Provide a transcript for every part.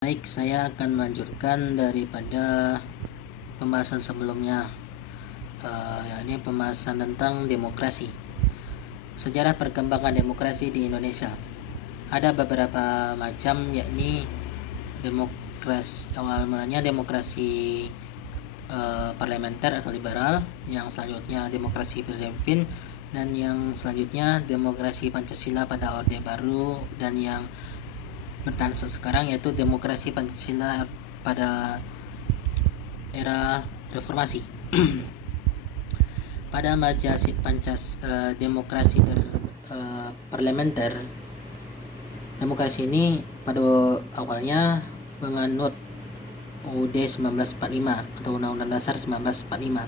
Baik, saya akan melanjutkan daripada pembahasan sebelumnya, yakni pembahasan tentang demokrasi. Sejarah perkembangan demokrasi di Indonesia. Ada beberapa macam, yakni awal mulanya demokrasi parlementer atau liberal, yang selanjutnya demokrasi pemimpin, dan yang selanjutnya demokrasi Pancasila pada Orde Baru, dan yang bertahan sekarang yaitu demokrasi Pancasila pada era reformasi. Pada demokrasi parlementer, demokrasi ini pada awalnya menganut UUD 1945 atau Undang-Undang Dasar 1945,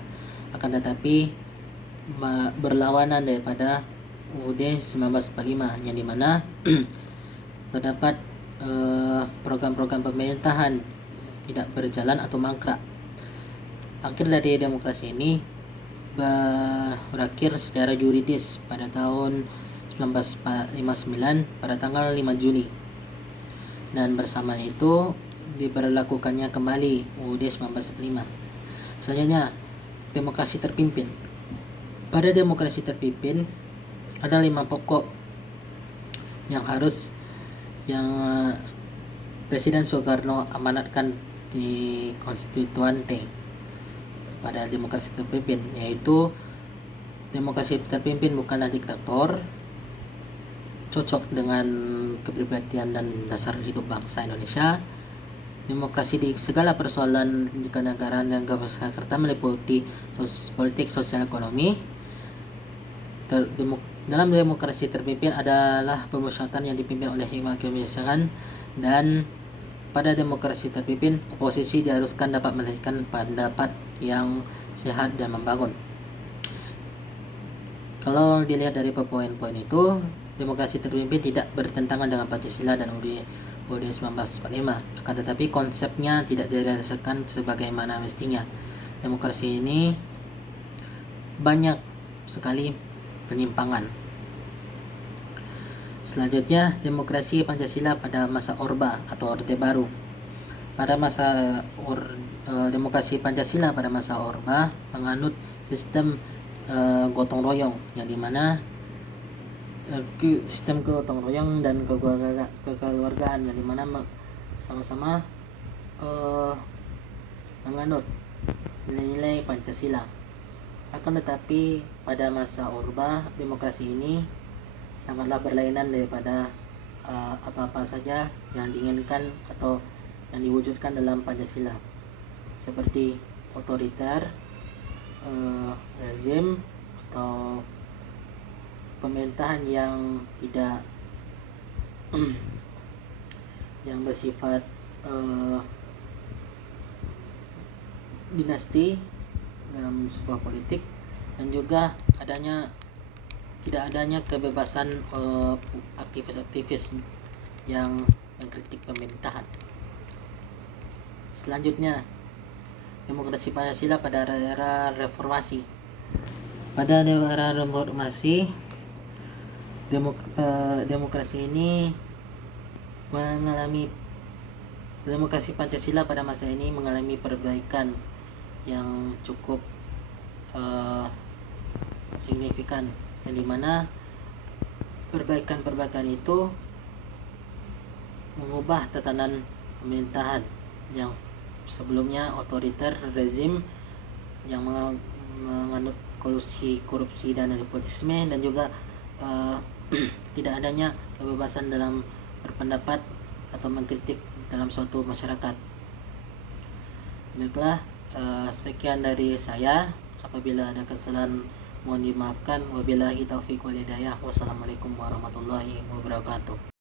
akan tetapi berlawanan daripada UUD 1945, yang dimana terdapat program-program pemerintahan tidak berjalan atau mangkrak. Akhir dari demokrasi ini berakhir secara yuridis pada tahun 1959 pada tanggal 5 Juli, dan bersama itu diberlakukannya kembali UUD 1945. Selanjutnya, demokrasi terpimpin. Pada demokrasi terpimpin ada 5 pokok yang Presiden Soekarno amanatkan di Konstituante pada demokrasi terpimpin, yaitu demokrasi terpimpin bukanlah diktator, cocok dengan kepribadian dan dasar hidup bangsa Indonesia. Demokrasi di segala persoalan di kenegaraan dan kemasyarakatan meliputi politik, sosial, ekonomi. Dalam demokrasi terpimpin adalah pemusyawaratan yang dipimpin oleh hakim konstitusi, dan pada demokrasi terpimpin oposisi diharuskan dapat melahirkan pendapat yang sehat dan membangun. Kalau dilihat dari poin-poin itu, demokrasi terpimpin tidak bertentangan dengan Pancasila dan UUD 1945, akan tetapi konsepnya tidak dirasakan sebagaimana mestinya. Demokrasi ini banyak sekali penyimpangan. Selanjutnya, demokrasi Pancasila pada masa Orba atau Orde Baru. Pada masa demokrasi Pancasila pada masa Orba menganut sistem gotong royong, yang dimana sistem gotong royong dan kekeluargaan, yang dimana sama-sama menganut nilai-nilai Pancasila. Akan tetapi pada masa Orba, demokrasi ini sangatlah berlainan daripada apa-apa saja yang diinginkan atau yang diwujudkan dalam Pancasila, seperti otoriter, rezim atau pemerintahan yang tidak yang bersifat dinasti dalam sebuah politik, dan juga tidak adanya kebebasan aktivis-aktivis yang mengkritik pemerintahan. Selanjutnya, demokrasi Pancasila pada era reformasi. Pada era reformasi, demokrasi Pancasila pada masa ini mengalami perbaikan yang cukup signifikan, yang dimana perbaikan itu mengubah tatanan pemerintahan yang sebelumnya otoriter, rezim yang menganut korupsi dan nepotisme, dan juga tidak adanya kebebasan dalam berpendapat atau mengkritik dalam suatu masyarakat. Baiklah, sekian dari saya. Apabila ada kesalahan mohon dimaafkan. Wabillahi taufiq wal hidayah. Wassalamualaikum warahmatullahi wabarakatuh.